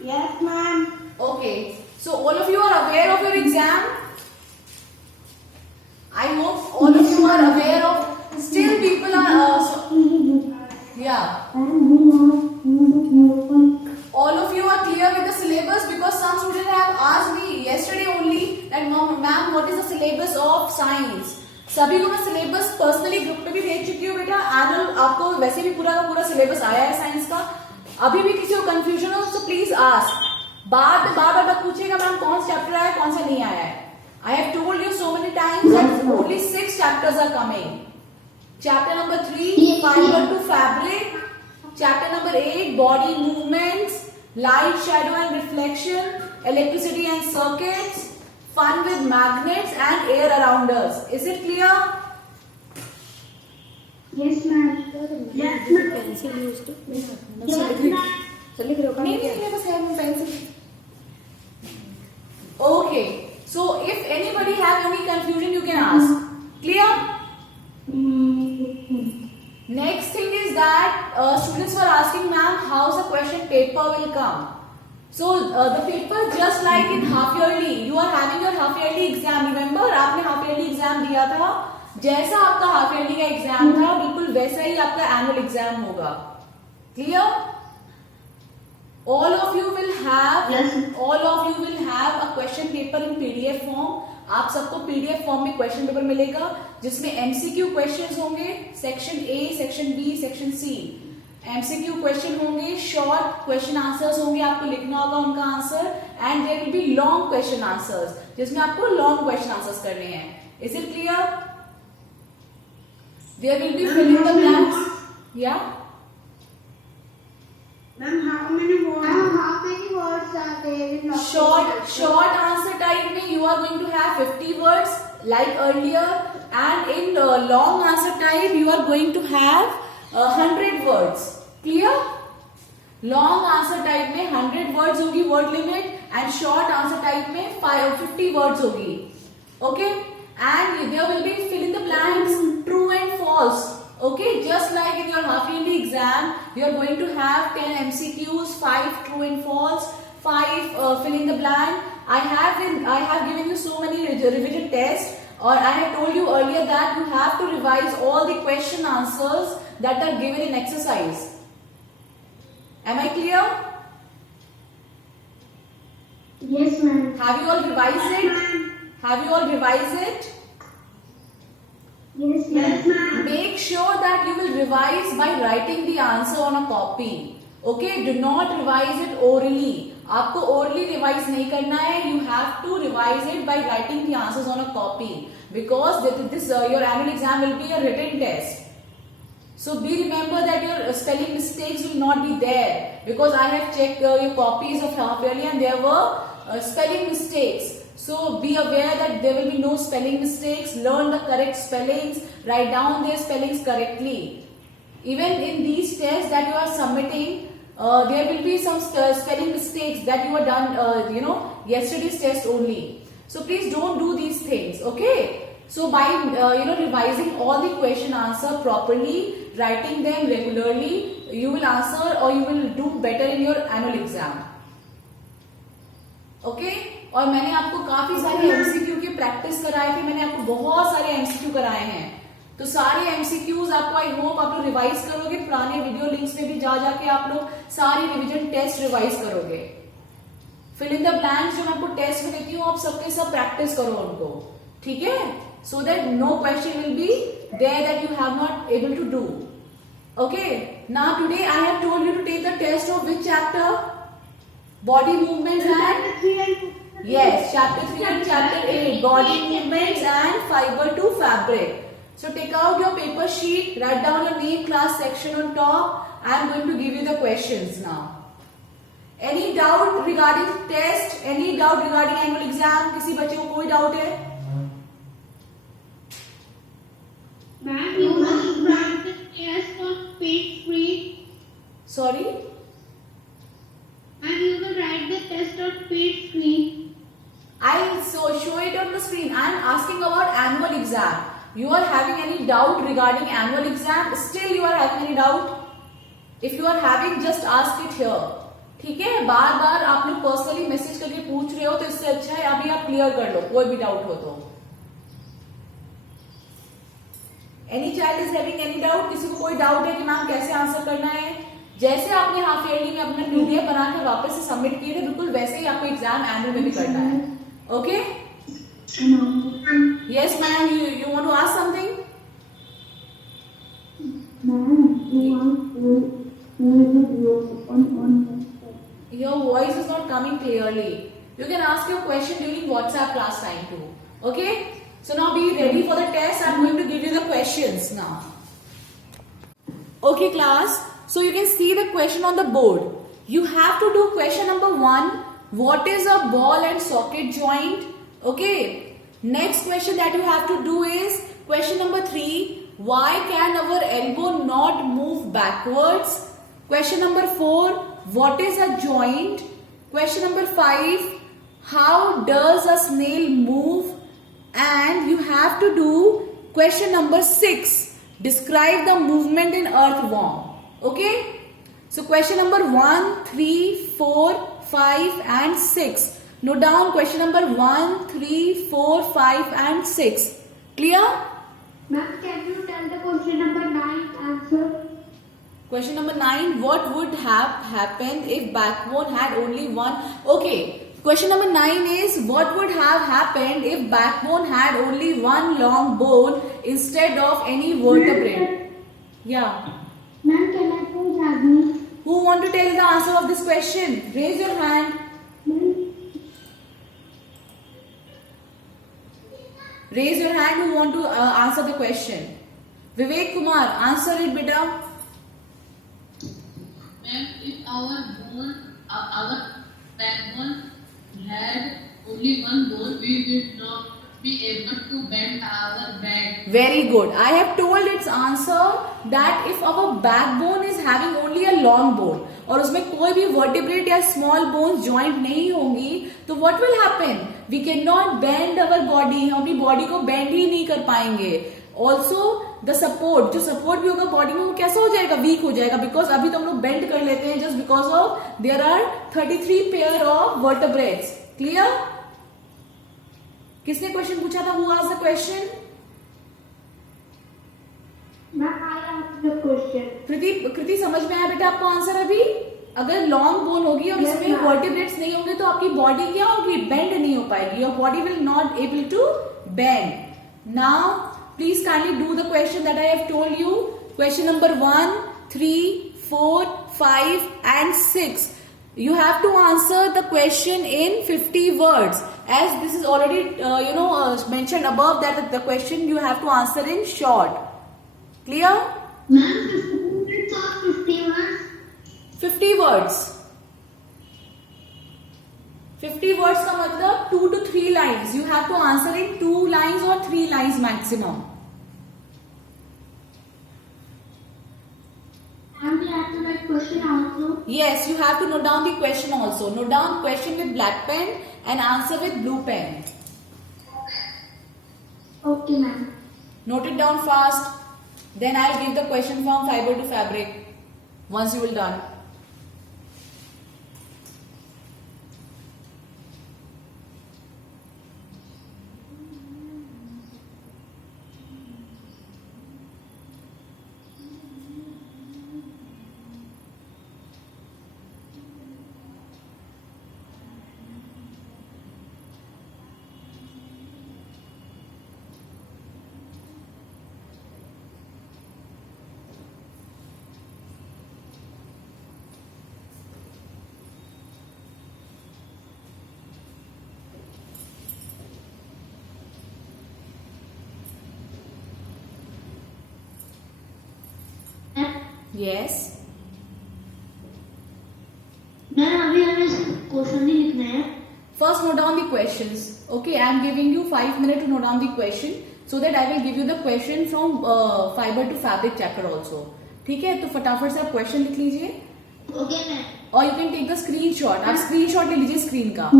Yes, ma'am. Okay. So all of you are aware of your exam? I hope all of you are aware of. Still, people are. Yeah. All of you are clear with the syllabus because some students have asked me yesterday only that ma'am, what is the syllabus of science? सभी को मैं syllabus personally group पे भी भेज चुकी हूँ बेटा. Annual आपको वैसे भी पूरा का पूरा सिलेबस आया है साइंस का. अभी भी किसी को कंफ्यूजन हो तो प्लीज आस्क. बार बार पूछेगा मैम कौन सा चैप्टर आया कौन सा नहीं आया है. I have told you so many times that only 6 chapters are coming. Chapter number 3, fiber to fabric. Chapter number 8, body movements, light, shadow and reflection, electricity and circuits, fun with magnets and air around us. Is it clear? Yes, ma'am. Yes, ma'am. Pencil use तो Yes, लिख रहे हो नहीं नहीं बस है pencil. Okay. So if anybody have any confusion, you can ask. Clear? Next thing is that students were asking, ma'am, how's the question paper will come? So the paper just like in half yearly, you are having your half yearly exam. Remember, आपने half yearly exam दिया था. जैसा आपका half yearly का exam था, बिल्कुल वैसा ही आपका annual exam होगा. Clear? All of you will have a question paper in PDF form. आप सबको PDF फॉर्म में क्वेश्चन पेपर मिलेगा जिसमें MCQ क्वेश्चंस होंगे. Section A, section B, section C. MCQ question होंगे, शॉर्ट क्वेश्चन आंसर्स होंगे, आपको लिखना होगा उनका answer. And there will be long question answers जिसमें आपको लॉन्ग क्वेश्चन आंसर्स करने हैं. Is it clear? There will be filling the blanks. या ma'am, how many words are there in short answer type में you are going to have 50 words like earlier, and in long answer type you are going to have 100 words. Clear? Long answer type में 100 words होगी word limit, and short answer type में 50 words होगी. Okay? And there will be fill in the blanks, true and false. Okay, just like in your half yearly exam, you are going to have 10 MCQs, 5 true and false, 5 fill in the blank. I have given you so many revision tests, or I have told you earlier that you have to revise all the question answers that are given in exercise. Am I clear? Yes, ma'am. Have you all revised it? Have you all revised it? Yes, ma'am. Make sure that you will revise by writing the answer on a copy. Okay, do not revise it orally. आपको orally revise नहीं करना है. You have to revise it by writing the answers on a copy because this your annual exam will be a written test. So be remember that your spelling mistakes will not be there because I have checked your copies of half yearly and there were spelling mistakes. So be aware that there will be no spelling mistakes. Learn the correct spellings. Write down their spellings correctly. Even in these tests that you are submitting, there will be some spelling mistakes that you have done, yesterday's test only. So please don't do these things. Okay? So by revising all the question answer properly, writing them regularly, you will answer or you will do better in your annual exam. Okay? और मैंने आपको काफी सारे MCQ की practice कराए थे. मैंने आपको बहुत सारे एमसीक्यू कराए हैं. तो सारे एमसीक्यूज आपको आई होप आप लोग रिवाइज करोगे. पुराने वीडियो लिंक्स में भी जाके आप लोग सारी रिवीजन टेस्ट रिवाइज करोगे. फिल इन द ब्लैंक्स जो मैं आपको टेस्ट में देती हूँ आप सबके सब प्रैक्टिस करो उनको. ठीक है? So that no question will be there that you have not able to do. Okay, now today I have told you to take the test of which chapter? Body movements and yes, chapter 3 and chapter 8, body movements and fiber to fabric. So take out your paper sheet, write down your name, class, section on top. I am going to give you the questions now. Any doubt regarding test? Any doubt regarding annual exam? किसी बच्चे को कोई doubt है? Ma'am, you must write the test on page 3. Sorry? And you will write the test on page 3. I'll show it on the screen. I am asking about annual exam. You are having any doubt regarding annual exam? Still you are having any doubt? If you are having, just ask it here. ठीक है, बार बार आप लोग personally message करके पूछ रहे हो तो इससे अच्छा है अभी आप क्लियर कर लो, कोई भी डाउट हो तो। Any child is having any doubt? किसी को कोई डाउट है कि मैम कैसे आंसर करना है? जैसे आपने हाफ ईयरली में अपना पीडीएफ बनाकर वापस से सबमिट किए थे, बिल्कुल वैसे ही आपको एग्जाम एनुअल में भी करना है। Okay, yes ma'am, you want to ask something? Your voice is not coming clearly. You can ask your question during WhatsApp class time too. Okay? So now be ready for the test. I'm going to give you the questions now. Okay class. So you can see the question on the board. You have to do question number 1. What is a ball and socket joint? Okay. Next question that you have to do is question number 3. Why can our elbow not move backwards? Question number 4. What is a joint? Question number 5. How does a snail move? And you have to do question number 6. Describe the movement in earthworm. Okay? So question number 1, 3, 4, 5 and 6. Note down question number 1, 3, 4, 5 and 6. Clear? Ma'am, can you tell the question number 9 answer? Question number 9. What would have happened if backbone had only one? Okay. Question number 9 is what would have happened if backbone had only one long bone instead of any vertebrate? Yeah. Ma'am, can I please have me? Who want to tell the answer of this question? Raise your hand. Raise your hand who want to answer the question. Vivek Kumar, answer it beta. Ma'am, if our backbone had only one bone, we would not be able to bend our back. Very good. I have told its answer that if our backbone is having only a long bone और उसमें कोई भी vertebrate या small bones joint नहीं होंगी तो what will happen? We cannot bend our body. हम अपनी body को bend ही नहीं कर पाएंगे. Also the support, जो support भी होगा body में वो कैसा हो जाएगा? Weak हो जाएगा because अभी तो हम लोग bend कर लेते हैं just because of there are 33 pair of vertebrates. Clear? किसने क्वेश्चन पूछा था? Who asked the question? Ma'am, I asked the question. कृति समझ में आया बेटा आपको आंसर? अभी अगर लॉन्ग बोन होगी और इसमें वर्टिब्रेट्स नहीं होंगे तो आपकी बॉडी क्या होगी? बेंड नहीं हो पाएगी. Your body will not able to bend. Now please kindly do the question that I have told you. Question number 1, 3, 4, 5 and 6. You have to answer the question in 50 words. As this is already mentioned above that the question you have to answer in short. Clear? Ma'am, 50 minutes or 50 words? 50 words. 50 words का मतलब 2 to 3 lines. You have to answer in 2 lines or 3 lines maximum. And we have to write question also. Yes, you have to note down the question also. Note down question with black pen and answer with blue pen. Okay, ma'am. Note it down fast. Then I'll give the question from fiber to fabric. Once you will done. Yes. Ma'am, अभी हमें सिर्फ question ही लिखना है. First note down the questions. Okay, I am giving you 5 minutes to note down the question so that I will give you the question from fiber to fabric chapter also. ठीक है, तो फटाफट से आप question लिख लीजिए. Okay, ma'am. और you can take the screenshot. आप screenshot ले लीजिए स्क्रीन का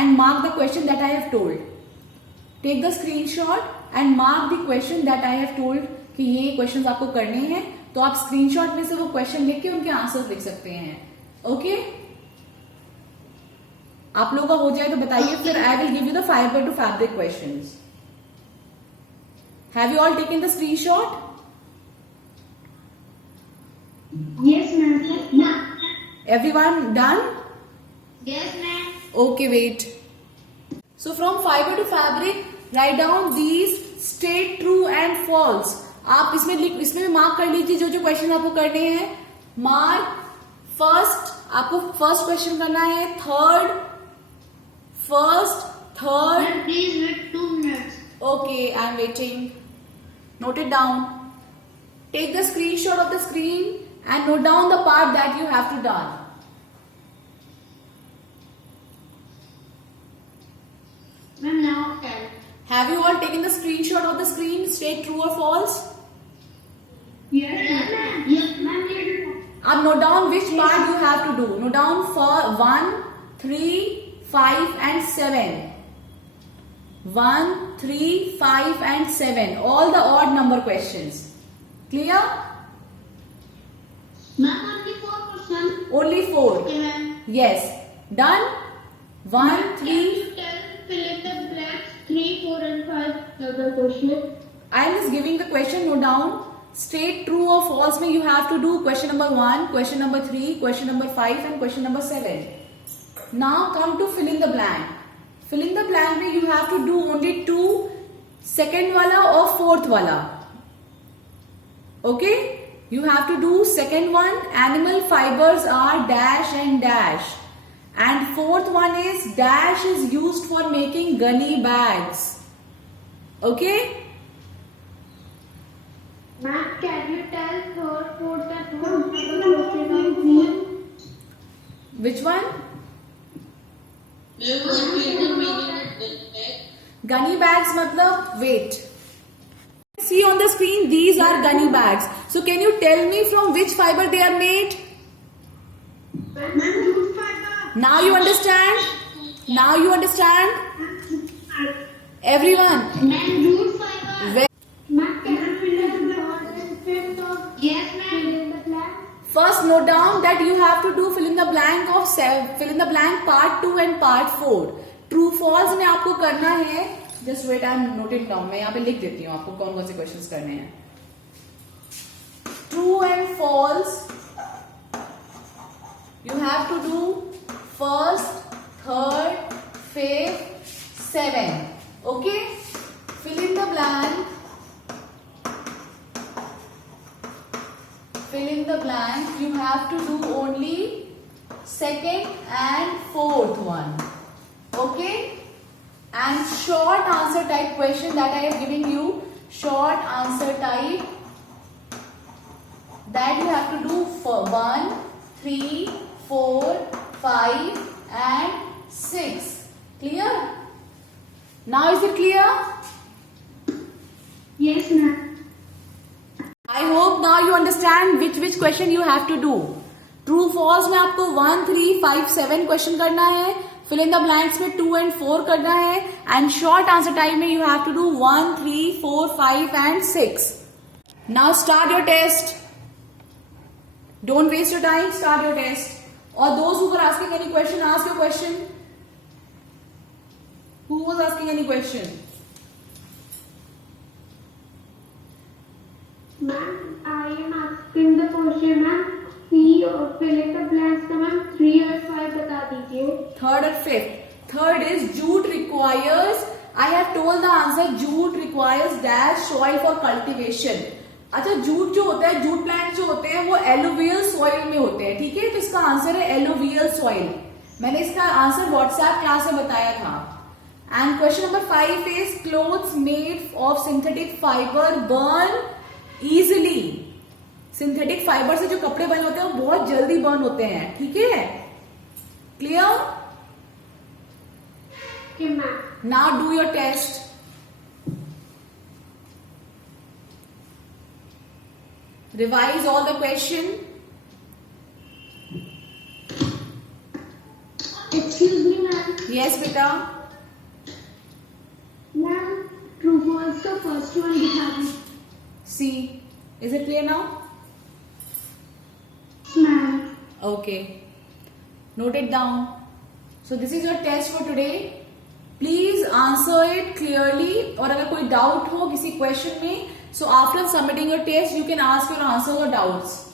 and mark the question that I have told. Take the screenshot and mark the question that I have told कि ये क्वेश्चंस आपको करने हैं. तो आप स्क्रीनशॉट में से वो क्वेश्चन लिख के उनके आंसर्स लिख सकते हैं. ओके आप लोगों का हो जाए तो बताइए, फिर I will give you the fibre to fabric questions. Have you all taken the screenshot? Yes, ma'am. Everyone done? Yes, ma'am. Okay, wait. So from fiber to fabric, write down these straight, true and false. आप इसमें mark कर लीजिए जो जो question आपको करने हैं. Mark first, आपको फर्स्ट क्वेश्चन करना है, third, Ma'am, please wait 2 minutes. Okay, I am waiting. Note it down. Take the screenshot of the screen and note down the part that you have to done. Ma'am, now tell. Have you all taken the screenshot of the screen? Straight, true or false? Yes, ma'am. Yes, ma'am. Now note down which part you have to do. Note down for 1, 3, 5 and 7. 1, 3, 5 and 7. All the odd number questions. Clear? Ma'am, only 4%. Only 4. Okay, ma'am. Yes. Done? 1, 3. Can you fill in the blanks 3, 4 and 5 other question? I am just giving the question. Note down. Straight, true or false में you have to do question number 1, question number 3, question number 5 and question number 7. Now come to fill in the blank. Fill in the blank में you have to do only 2, second वाला और fourth वाला. Okay? You have to do second one, animal fibers are dash and dash. And fourth one is dash is used for making gunny bags. Okay? Ma'am, can you tell third, fourth and fifth question? Which one? Ma'am, what is the meaning of gun bag? Gunny bags matlab wait. See on the screen, these are gunny bags. So can you tell me from which fiber they are made? Ma'am, jute fiber. Now you understand? Now you understand? Everyone. Ma'am, jute fiber. Ve- Ma'am, can you fill in the third and fifth of? Yes, ma'am. Fill in the blank. First note down that you have to do fill in the blank of fill in the blank part 2 and part 4. True false में आपको करना है. Just wait, I am noting down. मैं यहाँ पे लिख देती हूँ आपको कौन कौन से क्वेश्चंस करने हैं. True and false. You have to do first, third, fifth, 7. Okay? Fill in the blank. Fill in the blank. You have to do only second and fourth one. Okay? And short answer type question that I have given you. Short answer type that you have to do for 1, 3, 4, 5 and 6. Clear? Now is it clear? Yes, ma'am. I hope now you understand which question you have to do. True false में आपको 1, 3, 5, 7 question करना है. Fill in the blanks में 2 and 4 करना है. And short answer time में you have to do 1, 3, 4, 5 and 6. Now start your test. Don't waste your time. Start your test. Or those who were asking any question, ask your question. Who was asking any question? Ma'am, I am asking the question, ma'am. Fill in the blanks का ma'am 3 और 5 बता दीजिए. Third or fifth. Third is jute requires. I have told the answer. Jute requires dash soil for cultivation. अच्छा jute जो होता है, jute plant जो होते हैं वो एलोवियल सॉइल में होते हैं. ठीक है, तो इसका आंसर है एलोवियल सॉइल. मैंने इसका आंसर व्हाट्सएप क्लास में बताया था. And question number 5 is clothes made of synthetic fibre burn easily. Synthetic fibre से जो कपड़े बने होते हैं वो बहुत जल्दी बर्न होते हैं. ठीक है, clear? Okay, ma'am. Now do your test. Revise all the question. Excuse me, ma'am. Yes, beta. Ma'am, true false the first one दिखा दीजिए. See, is it clear now? Ma'am. Okay. Note it down. So this is your test for today. Please answer it clearly. और अगर कोई doubt हो किसी question में, so after submitting your test, you can ask your answers or doubts.